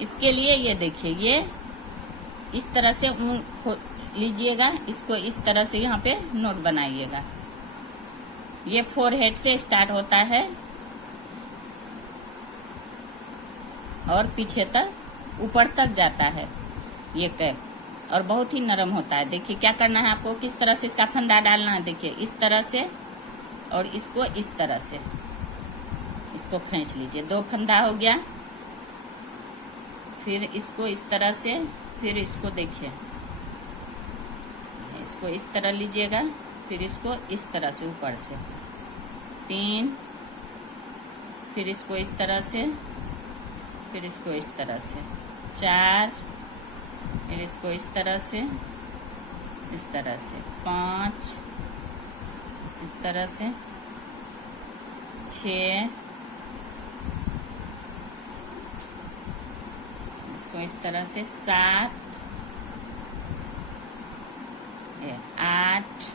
इसके लिए ये देखिए, ये इस तरह से लीजिएगा, इसको इस तरह से यहाँ पे नोट बनाइएगा। ये फोरहेड से स्टार्ट होता है और पीछे तक ऊपर तक जाता है ये कैप, और बहुत ही नरम होता है। देखिए क्या करना है आपको, किस तरह से इसका फंदा डालना है। देखिए इस तरह से और इसको इस तरह से इसको खींच लीजिए। 2 फंदा हो गया। फिर इसको इस तरह से, फिर इसको देखिए, इसको इस तरह लीजिएगा, फिर इसको इस तरह से ऊपर से 3, फिर इसको इस तरह से, फिर इसको इस तरह से 4, फिर इसको इस तरह से 5, इस तरह से 6, इसको इस तरह से 7, 8,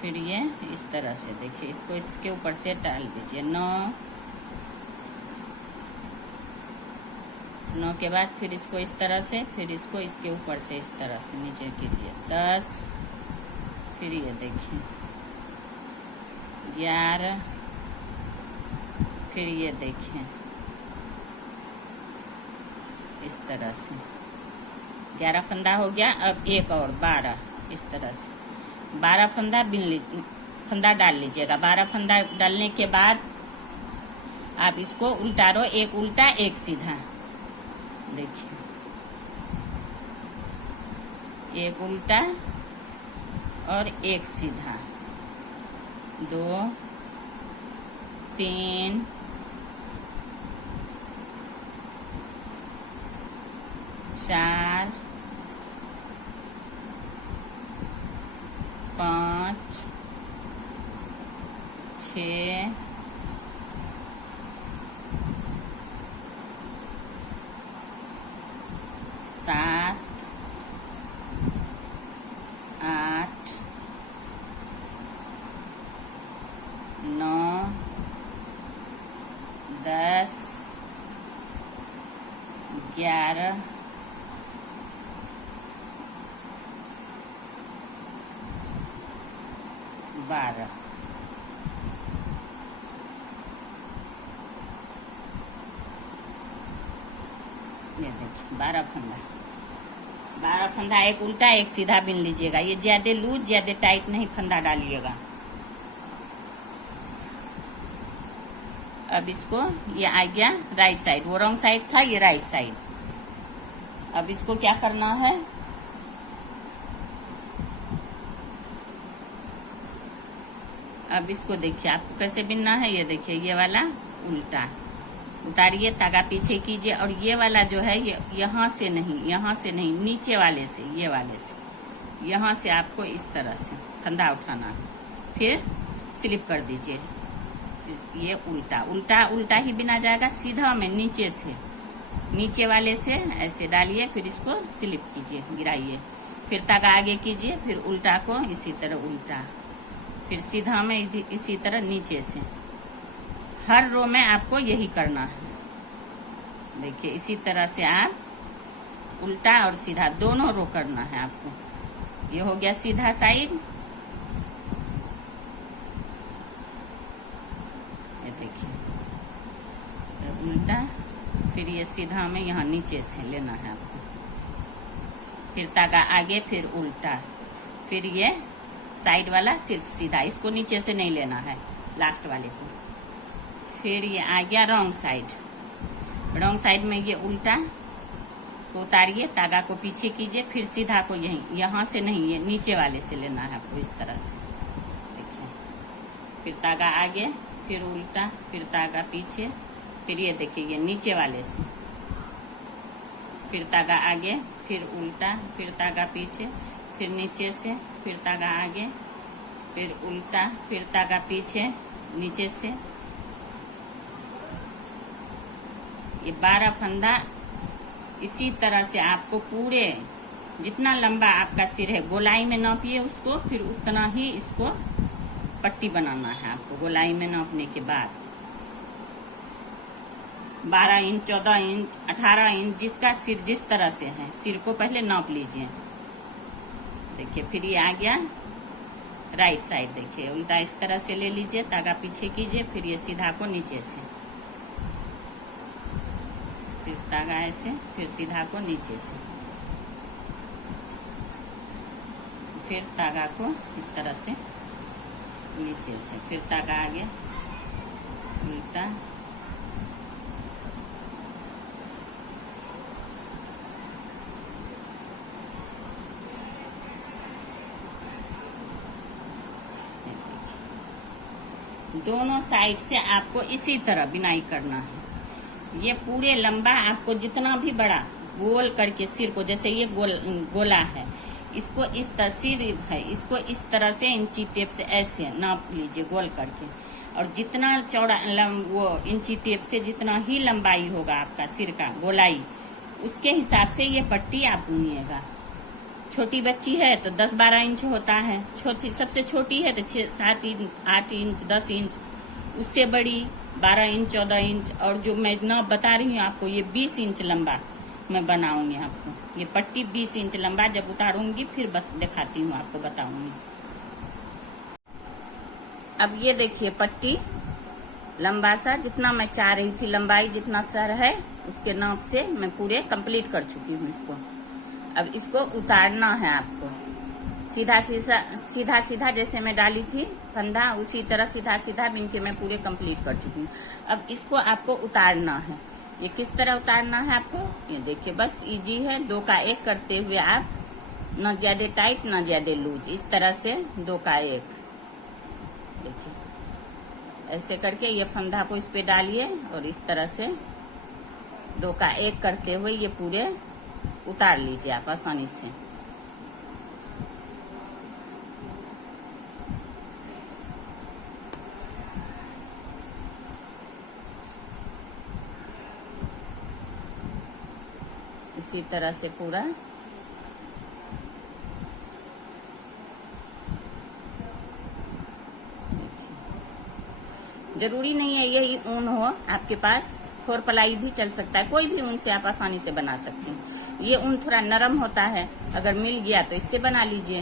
फिर ये इस तरह से देखिए, इसको इसके ऊपर से डाल दीजिए 9 के बाद फिर इसको इस तरह से, फिर इसको इसके ऊपर से इस तरह से नीचे कीजिए 10, फिर ये देखिए 11, फिर ये देखिए इस तरह से 11 फंदा हो गया। अब एक और 12, इस तरह से 12 फंदा फंदा डाल लीजिएगा। 12 फंदा डालने के बाद आप इसको उल्टा रो, एक उल्टा एक सीधा। देखिए एक उल्टा और एक सीधा, 2, 3, 4, 5, 6, 7, 8, 9, 10, 11, 12। ये देखिए 12 फंदा, 12 फंदा एक उल्टा एक सीधा बिन लीजिएगा। ये ज्यादा लूज ज्यादा टाइट नहीं फंदा डालिएगा। अब इसको, ये आ गया राइट साइड, वो रॉन्ग साइड था, ये राइट साइड। अब इसको क्या करना है, अब इसको देखिए आपको कैसे बिनना है। ये देखिए ये वाला उल्टा उतारिए, धागा पीछे कीजिए, और ये वाला जो है ये यहाँ से नहीं, नीचे वाले से, ये वाले से, यहाँ से आपको इस तरह से फंदा उठाना है, फिर स्लिप कर दीजिए। ये उल्टा उल्टा उल्टा ही बिना जाएगा, सीधा में नीचे से, नीचे वाले से ऐसे डालिए, फिर इसको स्लिप कीजिए, गिराइए, फिर धागा आगे कीजिए, फिर उल्टा को इसी तरह उल्टा, फिर सीधा में इसी तरह नीचे से। हर रो में आपको यही करना है। देखिए इसी तरह से आप उल्टा और सीधा दोनों रो करना है आपको। ये हो गया सीधा साइड। ये देखिए उल्टा, फिर ये सीधा में यहाँ नीचे से लेना है आपको, फिर धागा आगे, फिर उल्टा, फिर ये साइड वाला सिर्फ सीधा, इसको नीचे से नहीं लेना है लास्ट वाले को। फिर ये आ गया रॉन्ग साइड, रॉन्ग साइड में ये उल्टा को उतारिए, धागा को पीछे कीजिए, फिर सीधा को यहाँ से नहीं, ये नीचे वाले से लेना है आपको, इस तरह से। देखिए फिर धागा आगे, फिर उल्टा, फिर धागा पीछे, फिर ये देखिए ये नीचे वाले से, फिर धागा आगे, फिर उल्टा, फिर धागा पीछे, फिर नीचे से, फिर धागा आगे, फिर उल्टा, फिर धागा पीछे नीचे से। ये 12 फंदा इसी तरह से आपको पूरे, जितना लंबा आपका सिर है गोलाई में नापिए उसको, फिर उतना ही इसको पट्टी बनाना है आपको गोलाई में नापने के बाद। 12 इंच, 14 इंच, 18 इंच, जिसका सिर जिस तरह से है, सिर को पहले नाप लीजिए। देखिए फिर ये आ गया राइट साइड। देखिए उल्टा इस तरह से ले लीजिए, धागा पीछे कीजिए, फिर ये सीधा को नीचे से, फिर धागा ऐसे, फिर सीधा को नीचे से, फिर धागा को इस तरह से नीचे से, फिर धागा आगे उल्टा, दोनों साइड से आपको इसी तरह बिनाई करना है। ये पूरे लंबा आपको जितना भी बड़ा गोल करके सिर को, जैसे ये गोला है, इसको इस तरह, सिर है इसको इस तरह से इंची टेप से ऐसे नाप लीजिए गोल करके, और जितना चौड़ा वो इंची टेप से जितना ही लंबाई होगा आपका सिर का गोलाई, उसके हिसाब से ये पट्टी आप बुनिएगा। छोटी बच्ची है तो 10-12 इंच होता है, छोटी सबसे छोटी है तो 6-7 इंच, 8 इंच, 10 इंच, उससे बड़ी 12 इंच, 14 इंच, और जो मैं नाप बता रही हूँ आपको, ये 20 इंच लंबा मैं बनाऊंगी आपको। ये पट्टी 20 इंच लंबा जब उतारूंगी फिर दिखाती हूँ आपको, बताऊंगी। अब ये देखिए पट्टी लंबा सा, जितना मैं चाह रही थी लंबाई, जितना सर है उसके नाप से मैं पूरे कंप्लीट कर चुकी हूँ इसको। अब इसको उतारना है आपको, सीधा सीधा जैसे मैं डाली थी फंदा, उसी तरह सीधा सीधा बीन के मैं पूरे कंप्लीट कर चुकी हूँ। अब इसको आपको उतारना है। ये किस तरह उतारना है आपको, ये देखिए बस इजी है। 2 का 1 करते हुए आप न ज्यादा टाइट न ज्यादा लूज, इस तरह से 2 का 1, देखिए ऐसे करके ये फंदा को इस पे डालिए और इस तरह से 2 का 1 करते हुए ये पूरे उतार लीजिए आप आसानी से। इसी तरह से पूरा जरूरी नहीं है यही ऊन हो आपके पास, 4 प्लाई भी चल सकता है, कोई भी ऊन से आप आसानी से बना सकते हैं। ये ऊन थोड़ा नरम होता है, अगर मिल गया तो इससे बना लीजिए।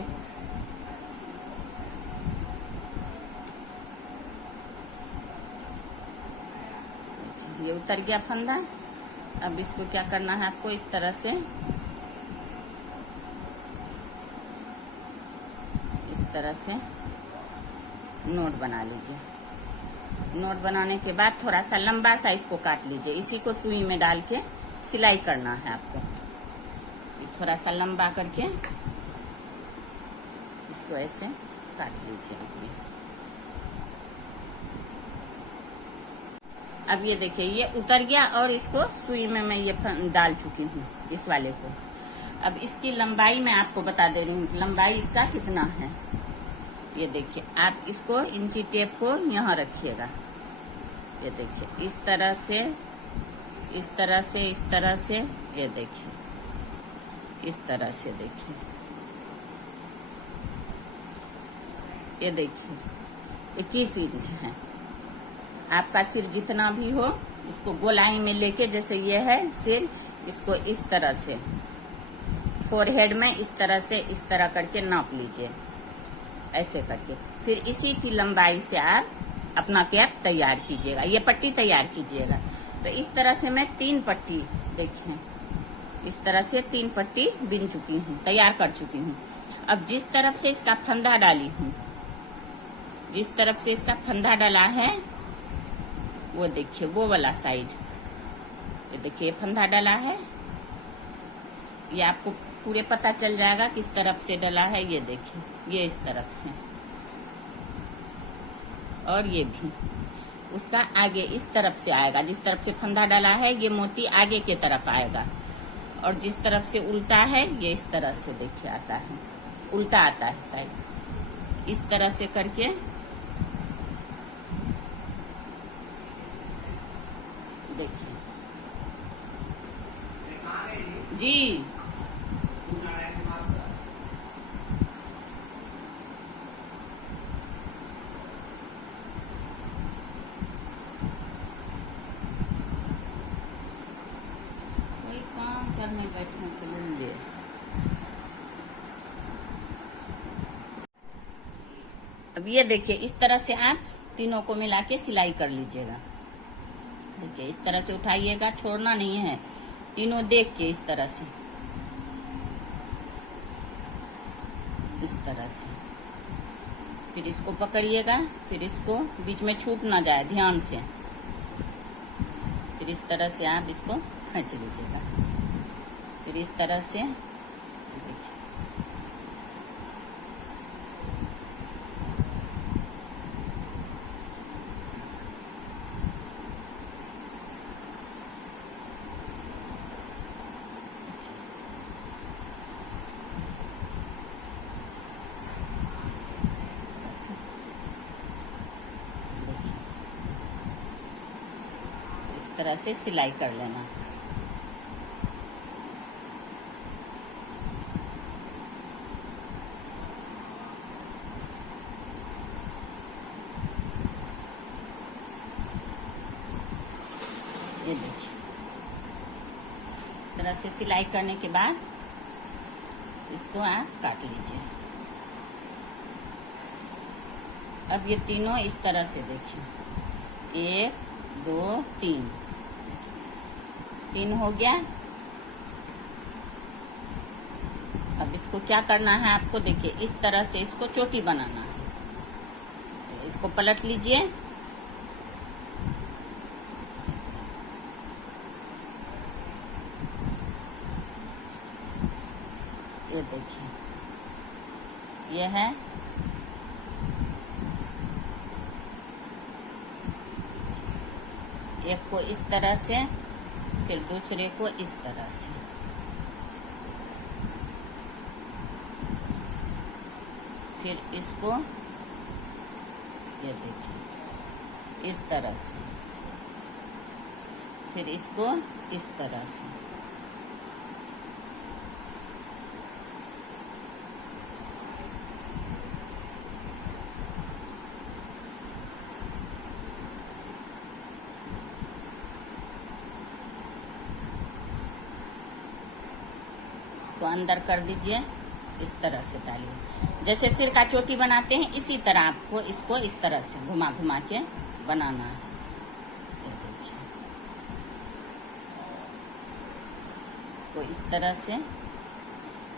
ये उतर गया फंदा। अब इसको क्या करना है आपको, इस तरह से नोट बना लीजिए। नोट बनाने के बाद थोड़ा सा लंबा सा इसको काट लीजिए। इसी को सुई में डाल के सिलाई करना है आपको। थोड़ा सा लंबा करके इसको ऐसे काट लीजिए। अब ये देखिए ये उतर गया और इसको सुई में मैं ये डाल चुकी हूँ इस वाले को। अब इसकी लंबाई मैं आपको बता दे रही हूँ, लंबाई इसका कितना है। ये देखिए आप इसको इंची टेप को यहाँ रखिएगा। ये देखिए इस तरह से, इस तरह से, इस तरह से, ये देखिए इस तरह से, देखिए ये देखिए 21 इंच है। आपका सिर जितना भी हो उसको गोलाई में लेके, जैसे ये है सिर, इसको इस तरह से फोरहेड में इस तरह से, इस तरह करके नाप लीजिए ऐसे करके। फिर इसी की लंबाई से आप अपना कैप तैयार कीजिएगा, ये पट्टी तैयार कीजिएगा। तो इस तरह से मैं 3 पट्टी, देखें इस तरह से 3 पट्टी बिन चुकी हूँ, तैयार कर चुकी हूँ। अब जिस तरफ से इसका फंदा डाली हूँ, जिस तरफ से इसका फंदा डाला है वो देखिए वो वाला साइड, ये देखिए फंदा डाला है, ये आपको पूरे पता चल जाएगा किस तरफ से डाला है। ये देखिए ये इस तरफ से, और ये भी उसका आगे इस तरफ से आएगा। जिस तरफ से फंदा डाला है ये मोती आगे के तरफ आएगा, और जिस तरफ से उल्टा है ये इस तरह से देखिए आता है, उल्टा आता है साइड। इस तरह से करके देखिए जी। कंप्यूटर में बैठने के लिए। अब ये देखिए, इस तरह से आप तीनों को मिला के सिलाई कर लीजिएगा। देखिए इस तरह से उठाइएगा, छोड़ना नहीं है, तीनों देख के इस तरह से, इस तरह से। फिर इसको पकड़िएगा, फिर इसको बीच में छूट ना जाए, ध्यान से। फिर इस तरह से आप इसको खींच लीजिएगा। फिर इस तरह से देखिए, इस तरह से सिलाई कर लेना। ये देखिए, तरह से सिलाई करने के बाद इसको आप काट लीजिए। अब ये तीनों इस तरह से देखिए, 1 2 3, 3 हो गया। अब इसको क्या करना है आपको, देखिए इस तरह से इसको चोटी बनाना है। इसको पलट लीजिए, ये देखिए, ये है। एक को इस तरह से, फिर दूसरे को इस तरह से। फिर इसको ये देखिए इस तरह से, फिर इसको इस तरह से। इसको अंदर कर दीजिए, इस तरह से डालिए। जैसे सिर का चोटी बनाते हैं, इसी तरह आपको इसको इस तरह से घुमा घुमा के बनाना है। ये देखिए, इसको इस तरह से,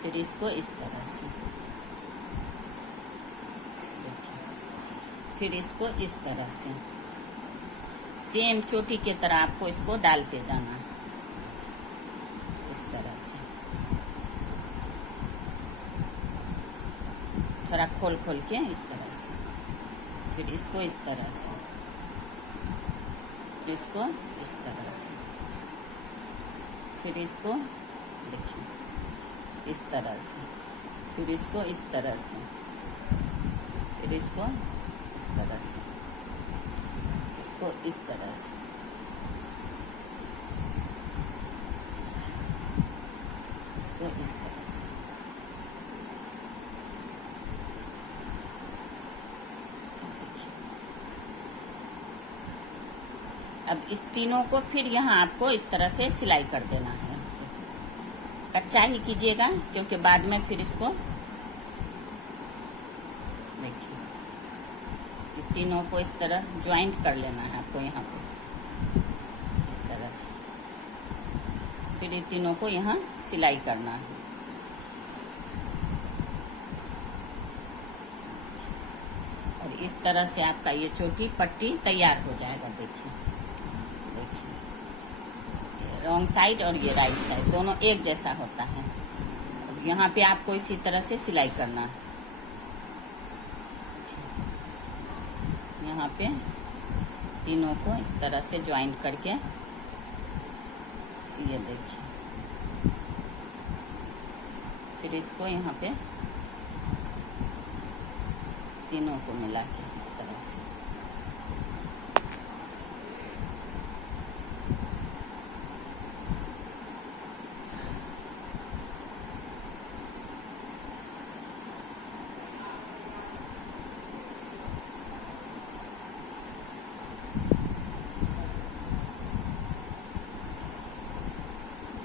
फिर इसको इस तरह से। देखिए, फिर इसको इस तरह से, सेम चोटी के तरह आपको इसको डालते जाना है, इस तरह से। थोड़ा खोल खोल के इस तरह से, फिर इसको इस तरह से, फिर इसको इस तरह से, फिर इसको देखिए इस तरह से, फिर इसको इस तरह से, फिर इसको इस तरह से, इसको इस तरह से, इसको इस तरह से। अब इस तीनों को फिर यहाँ आपको इस तरह से सिलाई कर देना है। कच्चा ही कीजिएगा, क्योंकि बाद में फिर इसको देखिए, ये तीनों को इस तरह ज्वाइंट कर लेना है आपको यहाँ पे, इस तरह से। फिर ये तीनों को यहाँ सिलाई करना है। और इस तरह से आपका ये चोटी पट्टी तैयार हो जाएगा। देखिए रॉन्ग साइड और ये राइट साइड दोनों एक जैसा होता है। अब यहाँ पे आपको इसी तरह से सिलाई करना है। यहाँ पे तीनों को इस तरह से ज्वाइन करके, ये देखिए, फिर इसको यहाँ पे तीनों को मिला के इस तरह से।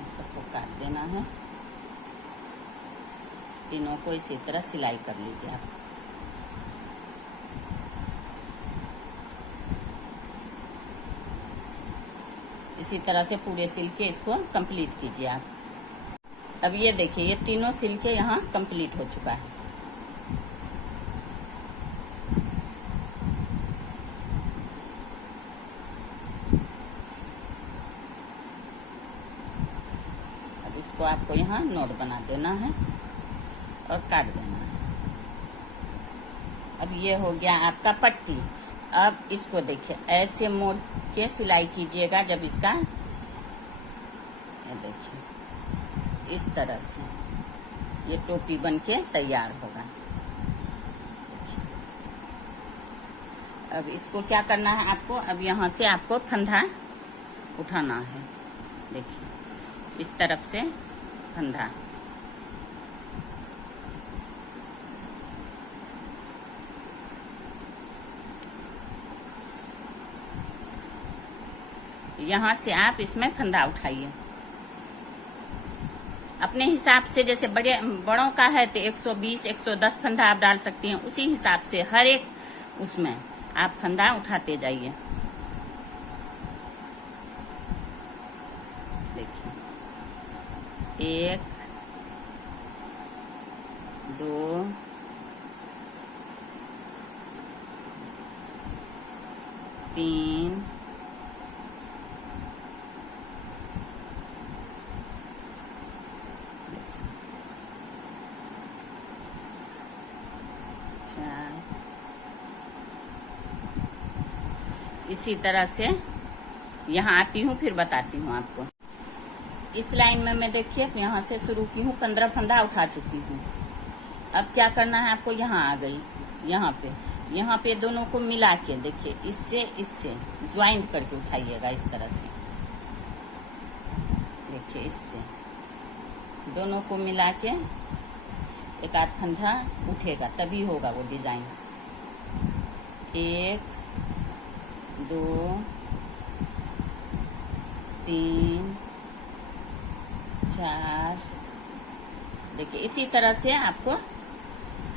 इस सबको काट देना है। तीनों को इसी तरह सिलाई कर लीजिए आप। इसी तरह से पूरे सिल के इसको कंप्लीट कीजिए आप। अब ये देखिए, ये तीनों सिल के यहाँ कंप्लीट हो चुका है। अब इसको आपको यहाँ नोट बना देना है और काट देना है। अब ये हो गया आपका पट्टी। अब इसको देखिए, ऐसे मोड़ के सिलाई कीजिएगा। जब इसका ये देखिए इस तरह से ये टोपी बन के तैयार होगा। देखिए, अब इसको क्या करना है आपको, अब यहाँ से आपको फंदा उठाना है। देखिए इस तरफ से फंदा, यहाँ से आप इसमें फंदा उठाइए अपने हिसाब से। जैसे बड़ों का है तो 120 110 फंदा आप डाल सकती हैं। उसी हिसाब से हर एक उसमें आप फंदा उठाते जाइए। देखिए 1 2 3 4। इसी तरह से यहाँ आती हूँ, फिर बताती हूँ आपको। इस लाइन में मैं देखिए यहाँ से शुरू की हूँ, 15 फंदा उठा चुकी हूँ। अब क्या करना है आपको, यहाँ आ गई, यहाँ पे दोनों को मिला के देखिए, इससे ज्वाइंट करके उठाइएगा इस तरह से। देखिए इससे दोनों को मिला के एक आध फंदा उठेगा, तभी होगा वो डिजाइन। 1 2 3 4। देखिए इसी तरह से आपको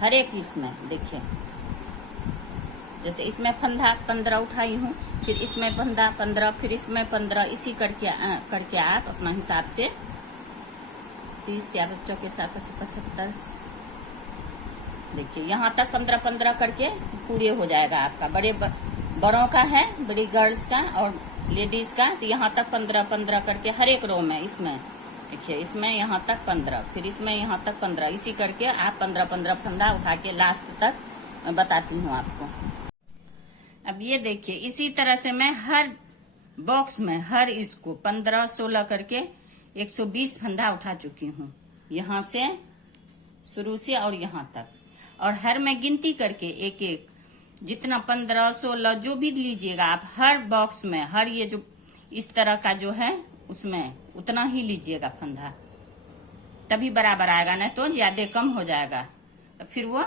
हर एक इसमें देखिए, जैसे इसमें फंदा 15 उठाई हूँ, फिर इसमें फंदा 15, फिर इसमें 15, इसी करके आप अपना हिसाब से 30 3 चौके 7 75। देखिए यहाँ तक 15 करके पूरे हो जाएगा आपका। बड़ों का है, बड़ी गर्ल्स का और लेडीज का, तो यहाँ तक 15 करके हर एक रो में इसमें देखिए, इसमें यहाँ तक 15, फिर इसमें यहाँ तक 15, इसी करके आप 15 फंदा उठा के लास्ट तक मैं बताती हूँ आपको। अब ये देखिए इसी तरह से मैं हर बॉक्स में हर इसको 15 16 करके 120 फंदा उठा चुकी हूँ, यहाँ से शुरू से और यहाँ तक। और हर में गिनती करके एक एक जितना 15 16 जो भी लीजिएगा आप, हर बॉक्स में हर ये जो इस तरह का जो है उसमें उतना ही लीजिएगा फंदा, तभी बराबर आएगा, नहीं तो ज्यादा कम हो जाएगा, फिर वो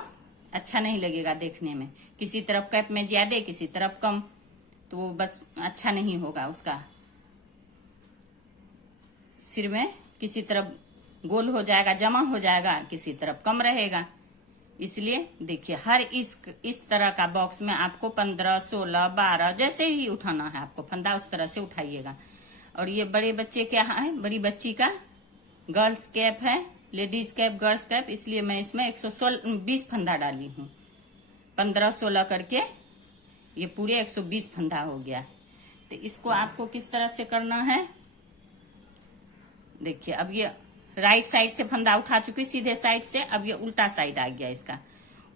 अच्छा नहीं लगेगा देखने में। किसी तरफ कैप में ज्यादा किसी तरफ कम, तो वो बस अच्छा नहीं होगा। उसका सिर में किसी तरफ गोल हो जाएगा, जमा हो जाएगा, किसी तरफ कम रहेगा। इसलिए देखिए हर इस तरह का बॉक्स में आपको 15 16 12 जैसे ही उठाना है आपको फंदा, उस तरह से उठाइएगा। और ये बड़े बच्चे क्या है, बड़ी बच्ची का गर्ल्स कैप है, लेडीज कैप गर्ल्स कैप, इसलिए मैं इसमें 120 फंदा डाली हूँ। 15 16 करके ये पूरे 120 फंदा हो गया। तो इसको आपको किस तरह से करना है, देखिए अब ये राइट साइड से फंदा उठा चुकी सीधे साइड से, अब ये उल्टा साइड आ गया इसका।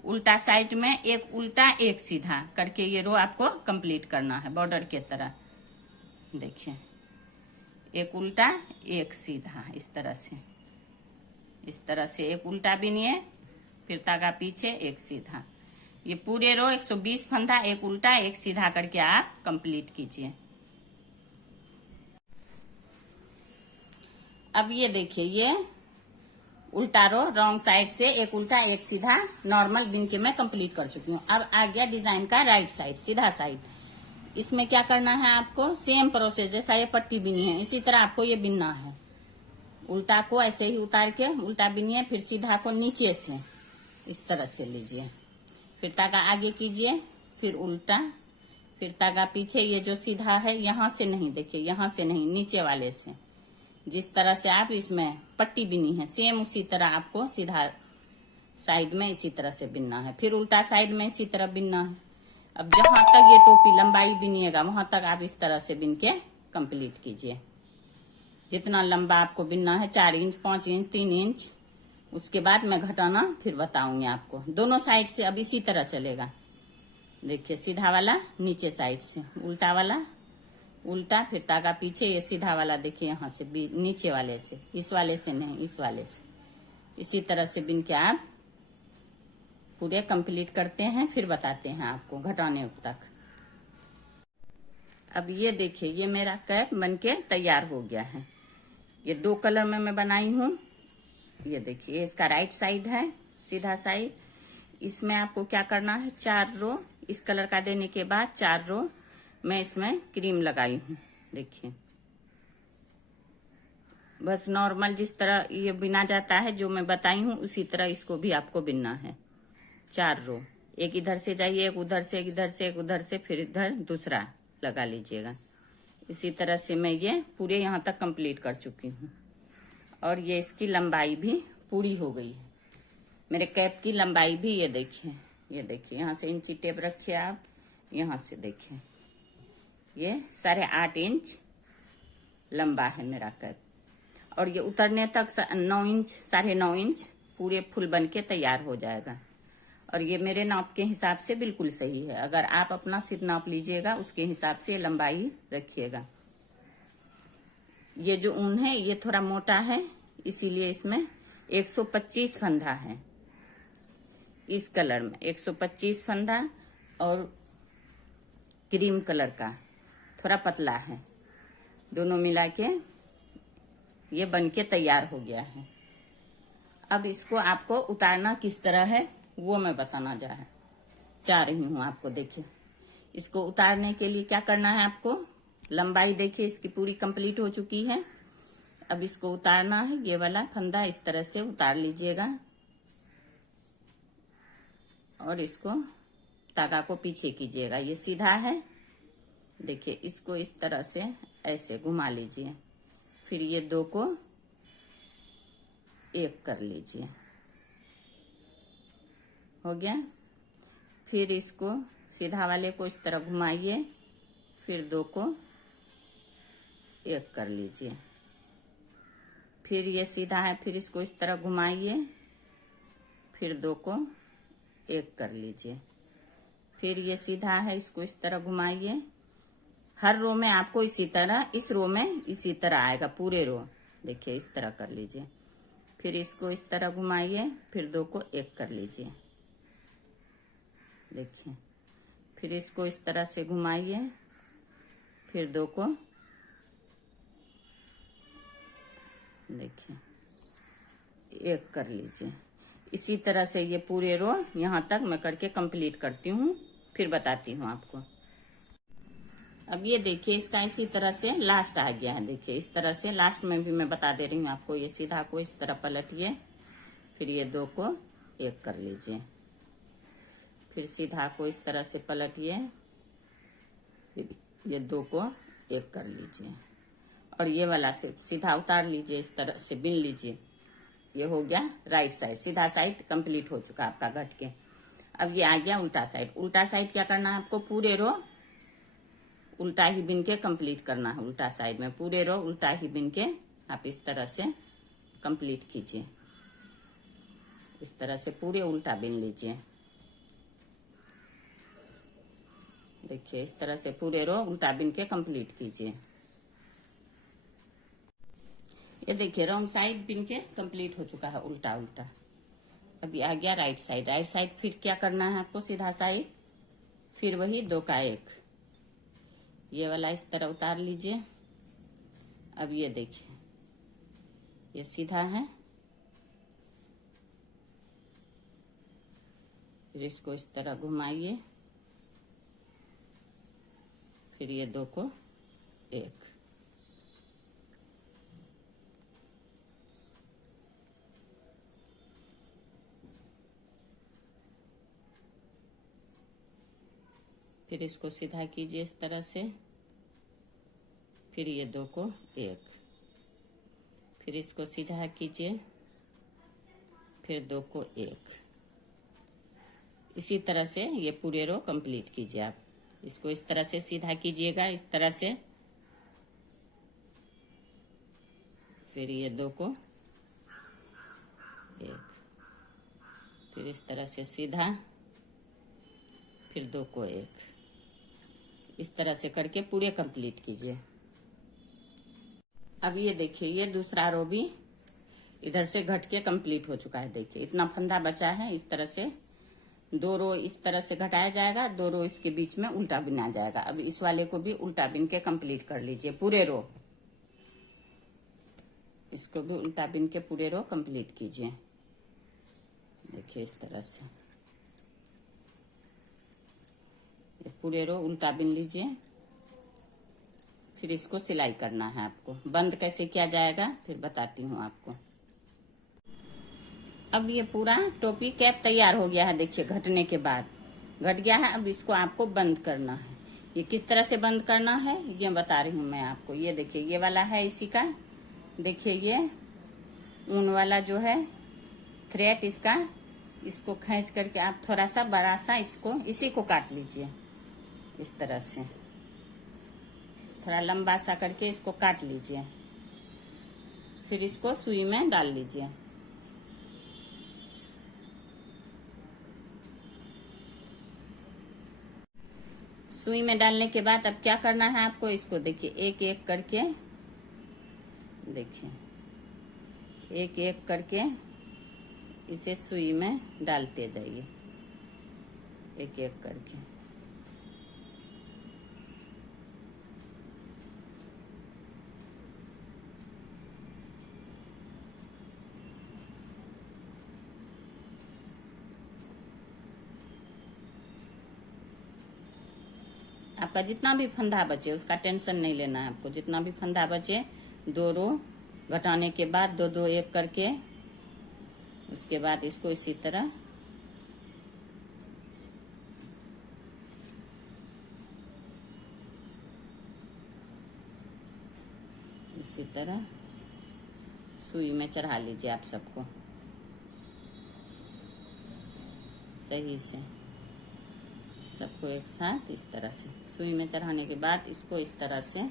उल्टा साइड में एक उल्टा एक सीधा करके ये रो आपको कंप्लीट करना है बॉर्डर के तरह। देखिए एक उल्टा एक सीधा, इस तरह से एक उल्टा बिनिए, फिर धागा पीछे एक सीधा। ये पूरे रो 120 फंदा एक उल्टा एक सीधा करके आप कंप्लीट कीजिए। अब ये देखिए ये उल्टा रो रॉन्ग साइड से एक उल्टा एक सीधा नॉर्मल बिन के मैं कंप्लीट कर चुकी हूँ। अब आ गया डिजाइन का राइट साइड, सीधा साइड। इसमें क्या करना है आपको, सेम प्रोसेस जैसा ये पट्टी बिनी है इसी तरह आपको ये बिनना है। उल्टा को ऐसे ही उतार के उल्टा बिनिए, फिर सीधा को नीचे से इस तरह से लीजिए, फिर तागा आगे कीजिए, फिर उल्टा, फिर तागा पीछे। ये जो सीधा है यहाँ से नहीं, देखिए यहाँ से नहीं, नीचे वाले से। जिस तरह से आप इसमें पट्टी बिनी है सेम उसी तरह आपको सीधा साइड में इसी तरह से बिनना है, फिर उल्टा साइड में इसी तरह बिनना है। अब जहां तक ये टोपी लंबाई बिनिएगा वहां तक आप इस तरह से बिन के कंप्लीट कीजिए। जितना लंबा आपको बिनना है, 4 इंच, 5 इंच, 3 इंच, उसके बाद मैं घटाना फिर बताऊंगी आपको। दोनों साइड से अब इसी तरह चलेगा। देखिए सीधा वाला नीचे साइड से, उल्टा वाला उल्टा, फिर तागा पीछे, ये सीधा वाला देखिए यहाँ से नीचे वाले से, इस वाले से नहीं, इस वाले से। इसी तरह से बिन के आप पूरे कंप्लीट करते हैं, फिर बताते हैं आपको घटाने तक। अब ये देखिए ये मेरा कैप बनके तैयार हो गया है। ये 2 कलर में मैं बनाई हूँ। ये देखिए इसका राइट साइड है, सीधा साइड। इसमें आपको क्या करना है, 4 रो इस कलर का देने के बाद 4 रो मैं इसमें क्रीम लगाई हूँ। देखिए बस नॉर्मल जिस तरह ये बिना जाता है जो मैं बताई हूँ उसी तरह इसको भी आपको बिनना है। 4 रो, एक इधर से जाइए, एक उधर से, एक इधर से, एक उधर से, फिर इधर दूसरा लगा लीजिएगा। इसी तरह से मैं ये पूरे यहाँ तक कंप्लीट कर चुकी हूँ। और ये इसकी लंबाई भी पूरी हो गई है। मेरे कैप की लंबाई भी ये देखिए, ये देखिए यहाँ से इंची टेप रखिए आप, यहाँ से देखिए ये 8.5 इंच लंबा है मेरा कैप। और ये उतरने तक 9 इंच, 9.5 इंच पूरे फुल बन के तैयार हो जाएगा। और ये मेरे नाप के हिसाब से बिल्कुल सही है। अगर आप अपना सिर नाप लीजिएगा उसके हिसाब से लंबाई रखिएगा। ये जो ऊन है ये थोड़ा मोटा है, इसीलिए इसमें 125 फंदा है। इस कलर में 125 फंदा, और क्रीम कलर का थोड़ा पतला है। दोनों मिला के ये बन के तैयार हो गया है। अब इसको आपको उतारना किस तरह है वो मैं बताना चाह रही हूँ आपको। देखिए इसको उतारने के लिए क्या करना है आपको, लंबाई देखिए इसकी पूरी कंप्लीट हो चुकी है। अब इसको उतारना है, ये वाला फंदा इस तरह से उतार लीजिएगा और इसको तागा को पीछे कीजिएगा। ये सीधा है, देखिए इसको इस तरह से ऐसे घुमा लीजिए, फिर ये 2 को एक कर लीजिए, हो गया। फिर इसको सीधा वाले को इस तरह घुमाइए, फिर 2 को एक कर लीजिए। फिर ये सीधा है, फिर इसको इस तरह घुमाइए, फिर 2 को एक कर लीजिए। फिर ये सीधा है, इसको इस तरह घुमाइए। हर रो में आपको इसी तरह, इस रो में इसी तरह आएगा पूरे रो। देखिए इस तरह कर लीजिए, फिर इसको इस तरह घुमाइए, फिर 2 को एक कर लीजिए। देखिए फिर इसको इस तरह से घुमाइए, फिर 2 को, देखिए एक कर लीजिए। इसी तरह से ये पूरे रो यहाँ तक मैं करके कंप्लीट करती हूँ, फिर बताती हूँ आपको। अब ये देखिए इसका इसी तरह से लास्ट आ गया है। देखिए इस तरह से लास्ट में भी मैं बता दे रही हूँ आपको। ये सीधा को इस तरह पलटिए, फिर ये 2 को एक कर लीजिए, फिर सीधा को इस तरह से पलटिए, फिर ये 2 को एक कर लीजिए, और ये वाला से सीधा उतार लीजिए, इस तरह से बिन लीजिए। ये हो गया राइट साइड, सीधा साइड कंप्लीट हो चुका आपका घट के। अब ये आ गया उल्टा साइड। उल्टा साइड क्या करना है आपको, पूरे रो उल्टा ही बिन के कंप्लीट करना है। उल्टा साइड में पूरे रो उल्टा ही बिन के आप इस तरह से कंप्लीट कीजिए। इस तरह से पूरे उल्टा बिन लीजिए। देखिए इस तरह से पूरे रो उल्टा बिन के कंप्लीट कीजिए। ये देखिए राउंड साइड बिन के कंप्लीट हो चुका है उल्टा उल्टा। अभी आ गया राइट साइड। राइट साइड फिर क्या करना है आपको, सीधा साइड, फिर वही 2 का 1, ये वाला इस तरह उतार लीजिए। अब ये देखिए ये सीधा है, फिर इसको इस तरह घुमाइए, फिर ये 2 को 1, फिर इसको सीधा कीजिए इस तरह से, फिर ये 2 को 1, फिर इसको सीधा कीजिए, फिर 2 को 1। इसी तरह से ये पूरे रो कंप्लीट कीजिए। आप इसको इस तरह से सीधा कीजिएगा, इस तरह से, फिर ये 2 को 1, फिर इस तरह से सीधा, फिर 2 को 1। इस तरह से करके पूरे कंप्लीट कीजिए। अब ये देखिए, ये दूसरा रो भी इधर से घट के कंप्लीट हो चुका है। देखिए इतना फंदा बचा है। इस तरह से 2 रो इस तरह से घटाया जाएगा, 2 रो इसके बीच में उल्टा बिना जाएगा। अब इस वाले को भी उल्टा बिन के कंप्लीट कर लीजिए पूरे रो। इसको भी उल्टा बिन के पूरे रो कंप्लीट कीजिए। देखिए इस तरह से ये पूरे रो उल्टा बिन लीजिए। फिर इसको सिलाई करना है आपको। बंद कैसे किया जाएगा फिर बताती हूँ आपको। अब ये पूरा टोपी कैप तैयार हो गया है। देखिए घटने के बाद घट गया है। अब इसको आपको बंद करना है। ये किस तरह से बंद करना है ये बता रही हूँ मैं आपको। ये देखिए, ये वाला है इसी का। देखिए ये ऊन वाला जो है थ्रेड इसका, इसको खींच करके आप थोड़ा सा बड़ा सा इसको इसी को काट लीजिए। इस तरह से थोड़ा लंबा सा करके इसको काट लीजिए। फिर इसको सुई में डाल लीजिए। सुई में डालने के बाद अब क्या करना है आपको, इसको देखिए एक एक करके, देखिए एक एक करके इसे सुई में डालते जाइए, एक एक करके। आपका जितना भी फंदा बचे उसका टेंशन नहीं लेना है आपको। जितना भी फंदा बचे 2 रो घटाने के बाद 2 2 1 करके, उसके बाद इसको इसी तरह इसी तरह सुई में चढ़ा लीजिए आप सबको सही से, सबको एक साथ इस तरह से सुई में चढ़ाने के बाद इसको इस तरह से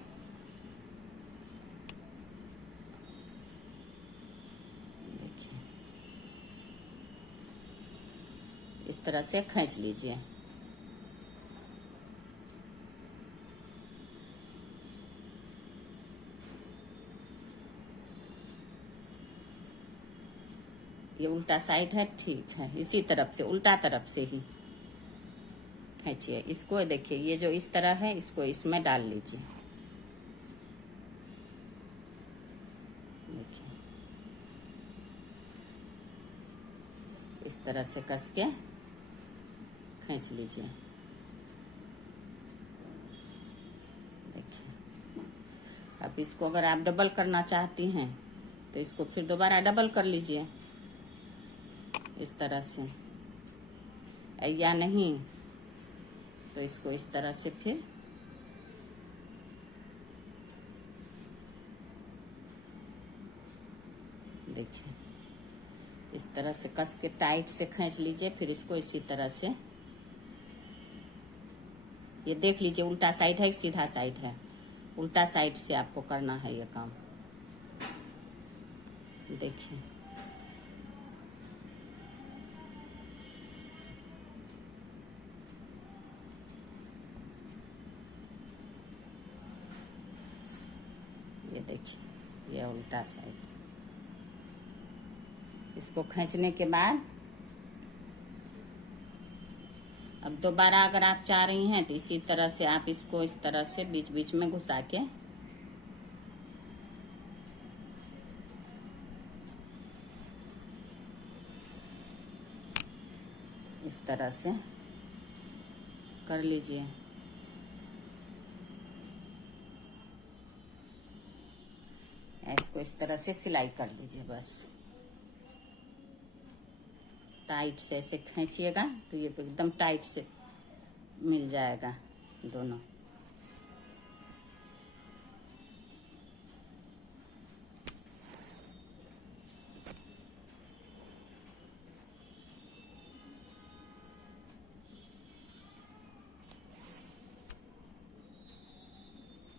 देखिए इस तरह से खींच लीजिए। ये उल्टा साइड है, ठीक है। इसी तरफ से उल्टा तरफ से ही खींचिए इसको। देखिए ये जो इस तरह है इसको इसमें डाल लीजिए। देखिए इस तरह से कस के खींच लीजिए। देखिए अब इसको अगर आप डबल करना चाहती हैं तो इसको फिर दोबारा डबल कर लीजिए इस तरह से, या नहीं तो इसको इस तरह से फिर देखिए इस तरह से कस के टाइट से खींच लीजिए। फिर इसको इसी तरह से ये देख लीजिए उल्टा साइड है कि सीधा साइड है। उल्टा साइड से आपको करना है ये काम। देखिए ये देखिए ये उल्टा साइड। इसको खींचने के बाद अब दोबारा अगर आप चाह रही हैं तो इसी तरह से आप इसको इस तरह से बीच बीच में घुसा के इस तरह से कर लीजिए। इसको इस तरह से सिलाई कर लीजिए। बस टाइट से ऐसे खींचिएगा तो ये एकदम टाइट से मिल जाएगा। दोनों।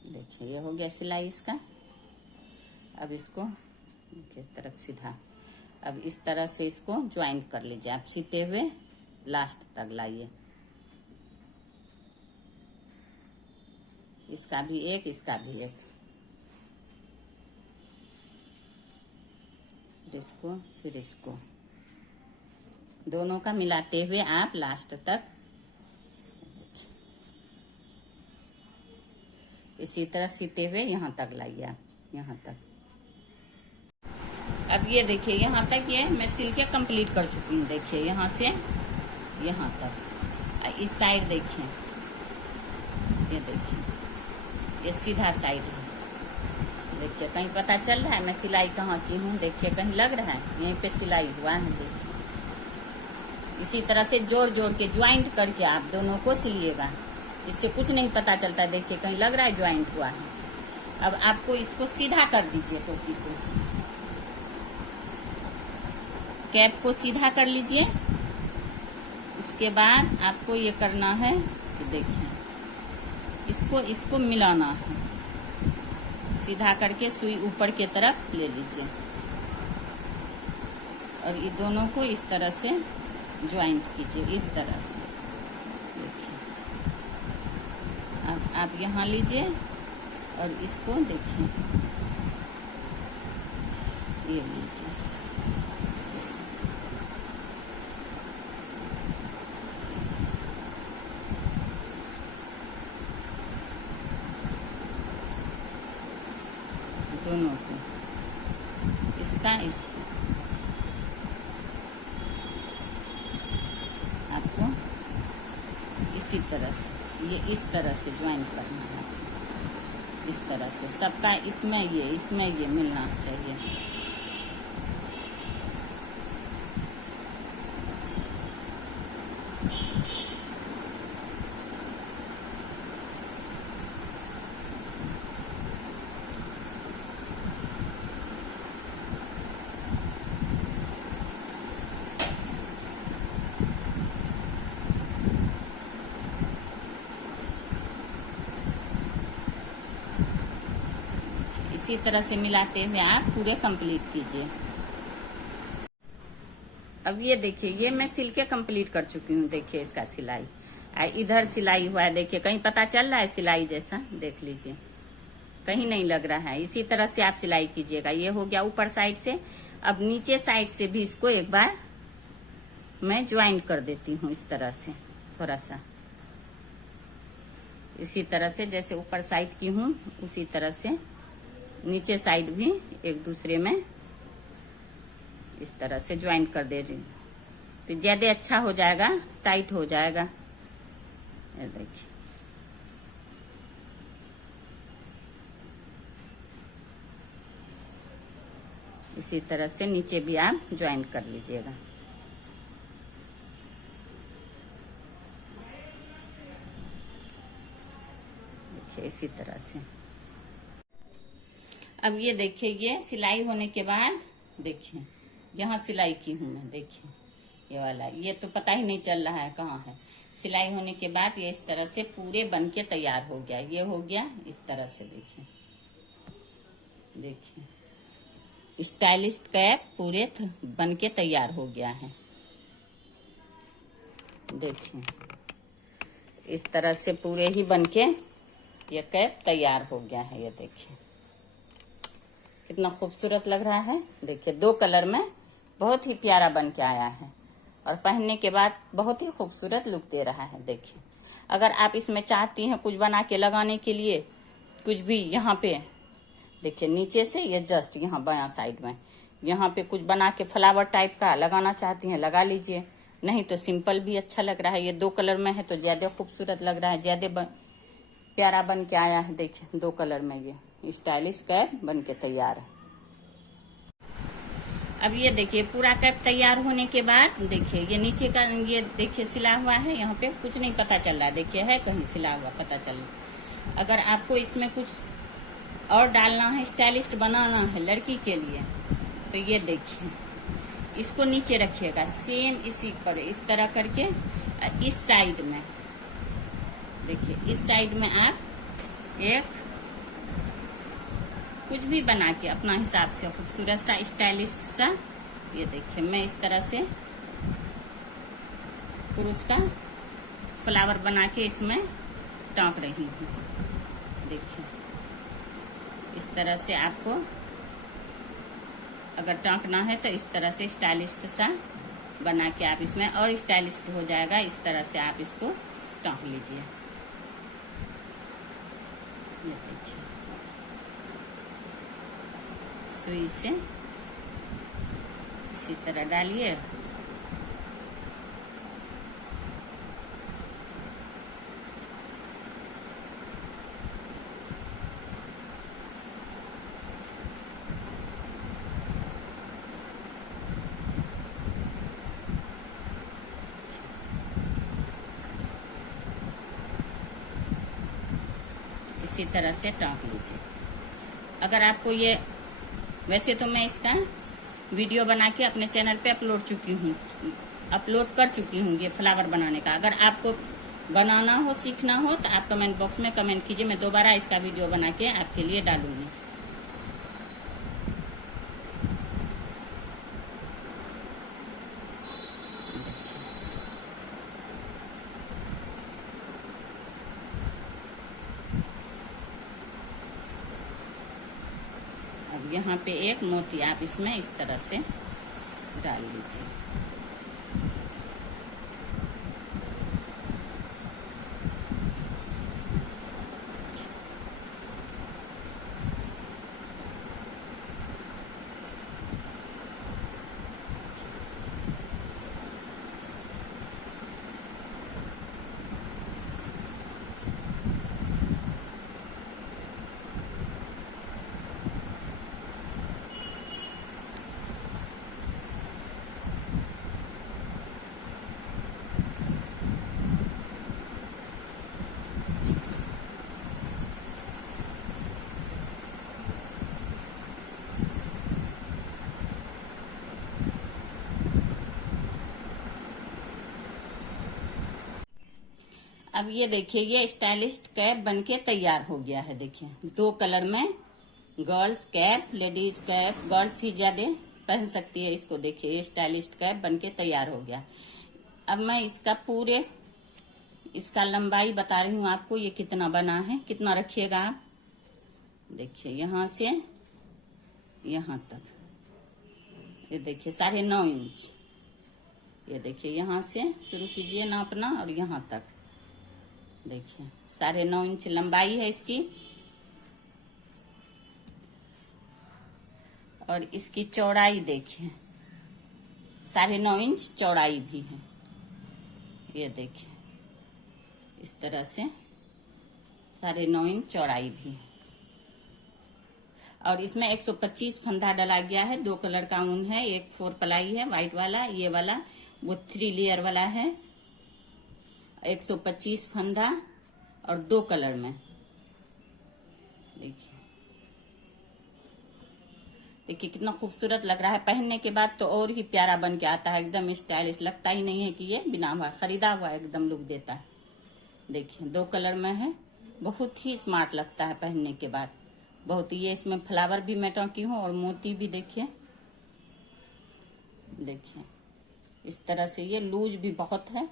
देखिए ये हो गया सिलाई इसका। अब इसको देखिए तरफ सीधा, अब इस तरह से इसको ज्वाइंट कर लीजिए आप, सीते हुए लास्ट तक लाइए। इसका भी एक, इसका भी एक, फिर इसको दोनों का मिलाते हुए आप लास्ट तक इसी तरह सीते हुए यहाँ तक लाइए आप, यहाँ तक। अब ये देखिए यहाँ तक ये मैं सिल के कंप्लीट कर चुकी हूँ। देखिए यहाँ से यहाँ तक। इस साइड देखिए, ये देखिए ये सीधा साइड है। देखिए कहीं पता चल रहा है मैं सिलाई कहाँ की हूँ? देखिए कहीं लग रहा है? यहीं पे सिलाई हुआ है। देखिए इसी तरह से जोड़ जोड़ के ज्वाइंट करके आप दोनों को सिलिएगा, इससे कुछ नहीं पता चलता। देखिए कहीं लग रहा है ज्वाइंट हुआ है। अब आपको इसको सीधा कर दीजिए, टोपी को, कैप को सीधा कर लीजिए। उसके बाद आपको ये करना है कि देखिए इसको मिलाना है। सीधा करके सुई ऊपर के तरफ ले लीजिए और ये दोनों को इस तरह से ज्वाइंट कीजिए, इस तरह से। देखिए अब आप यहाँ लीजिए और इसको देखिए ये लीजिए। दोनों को, इसका इसको आपको इसी तरह से, ये इस तरह से ज्वाइंट करना है। इस तरह से सबका इसमें ये मिलना चाहिए। इसी तरह से मिलाते हुए आप पूरे कंप्लीट कीजिए। अब ये देखिए ये मैं सिल के कंप्लीट कर चुकी हूँ। देखिए इसका सिलाई, इधर सिलाई हुआ है। देखिए कहीं पता चल रहा है सिलाई जैसा? देख लीजिए कहीं नहीं लग रहा है। इसी तरह से आप सिलाई कीजिएगा। ये हो गया ऊपर साइड से। अब नीचे साइड से भी इसको एक बार मैं ज्वाइंट कर देती हूँ इस तरह से, थोड़ा सा इसी तरह से जैसे ऊपर साइड की हूँ उसी तरह से नीचे साइड भी एक दूसरे में इस तरह से ज्वाइंट कर दे रही, तो ज्यादा अच्छा हो जाएगा, टाइट हो जाएगा। ये देखिए इसी तरह से नीचे भी आप ज्वाइंट कर लीजिएगा। देखिए इसी तरह से। अब ये देखिए ये सिलाई होने के बाद देखिए यहाँ सिलाई की हूँ मैं। देखिए ये वाला, ये तो पता ही नहीं चल रहा है कहाँ है। सिलाई होने के बाद ये इस तरह से पूरे बन के तैयार हो गया। ये हो गया इस तरह से। देखिए देखिए स्टाइलिश कैप पूरे बन के तैयार हो गया है। देखिए इस तरह से पूरे ही बन के ये कैप तैयार हो गया है। ये देखिए कितना खूबसूरत लग रहा है। देखिए 2 कलर में बहुत ही प्यारा बन के आया है और पहनने के बाद बहुत ही खूबसूरत लुक दे रहा है। देखिए अगर आप इसमें चाहती हैं कुछ बना के लगाने के लिए, कुछ भी यहाँ पे देखिए नीचे से ये जस्ट यहाँ बायां साइड में यहाँ पे कुछ बना के फ्लावर टाइप का लगाना चाहती हैं लगा लीजिए, नहीं तो सिंपल भी अच्छा लग रहा है। ये 2 कलर में है तो ज्यादा खूबसूरत लग रहा है, ज्यादा प्यारा बन के आया है। देखिए 2 कलर में ये स्टाइलिश कैप बन के तैयार है। अब ये देखिए पूरा कैप तैयार होने के बाद देखिए ये नीचे का ये देखिए सिला हुआ है, यहाँ पे कुछ नहीं पता चल रहा, देखिए है कहीं सिला हुआ पता चल रहा। अगर आपको इसमें कुछ और डालना है, स्टाइलिस्ट बनाना है लड़की के लिए, तो ये देखिए इसको नीचे रखिएगा सेम इसी पर इस तरह करके, इस साइड में देखिए इस साइड में आप एक कुछ भी बना के अपना हिसाब से खूबसूरत सा स्टाइलिस्ट सा, ये देखिए मैं इस तरह से पुरुष का फ्लावर बना के इसमें टाँक रही हूँ। देखिए इस तरह से आपको अगर टाँकना है तो इस तरह से स्टाइलिस्ट सा बना के आप इसमें और स्टाइलिस्ट हो जाएगा। इस तरह से आप इसको टाँक लीजिए। ये देखिए सुई से इसी तरह डालिए। इसी तरह से टाँक लीजिए। अगर आपको ये, वैसे तो मैं इसका वीडियो बना के अपने चैनल पे अपलोड कर चुकी हूँ ये फ्लावर बनाने का। अगर आपको बनाना हो, सीखना हो तो आप कमेंट बॉक्स में कमेंट कीजिए, मैं दोबारा इसका वीडियो बना के आपके लिए डालूंगी। अब यहाँ पे एक मोती आप इसमें इस तरह से डाल लीजिए। अब ये देखिए ये स्टाइलिस्ट कैप बनके तैयार हो गया है। देखिए 2 कलर में girls cap, ladies cap, girls ही ज्यादा पहन सकती है इसको। देखिए ये स्टाइलिस्ट कैप बनके तैयार हो गया। अब मैं इसका लंबाई बता रही हूँ आपको, ये कितना बना है, कितना रखिएगा आप। देखिए यहाँ से यहाँ तक, ये देखिए 9.5 इंच। ये देखिए यहाँ से शुरू कीजिए नापना और यहाँ तक देखिए 9.5 इंच लंबाई है इसकी, और इसकी चौड़ाई देखिए 9.5 इंच चौड़ाई भी है। ये देखिए इस तरह से 9.5 इंच चौड़ाई भी है। और इसमें 125 फंदा डाला गया है। 2 कलर का ऊन है, एक 4 प्लाई है व्हाइट वाला, ये वाला वो 3 लेयर वाला है। 125 फंदा और 2 कलर में। देखिए देखिए कितना खूबसूरत लग रहा है। पहनने के बाद तो और ही प्यारा बन के आता है, एकदम स्टाइलिश लगता ही नहीं है कि ये बिना हुआ खरीदा हुआ एकदम लुक देता है। देखिए 2 कलर में है, बहुत ही स्मार्ट लगता है पहनने के बाद। बहुत ये इसमें फ्लावर भी मैं टाँकी हूँ और मोती भी देखिए। देखिए इस तरह से ये लूज भी बहुत है।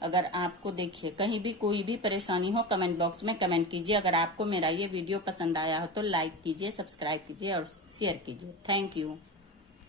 अगर आपको देखिए कहीं भी कोई भी परेशानी हो कमेंट बॉक्स में कमेंट कीजिए। अगर आपको मेरा ये वीडियो पसंद आया हो तो लाइक कीजिए, सब्सक्राइब कीजिए और शेयर कीजिए। Thank you.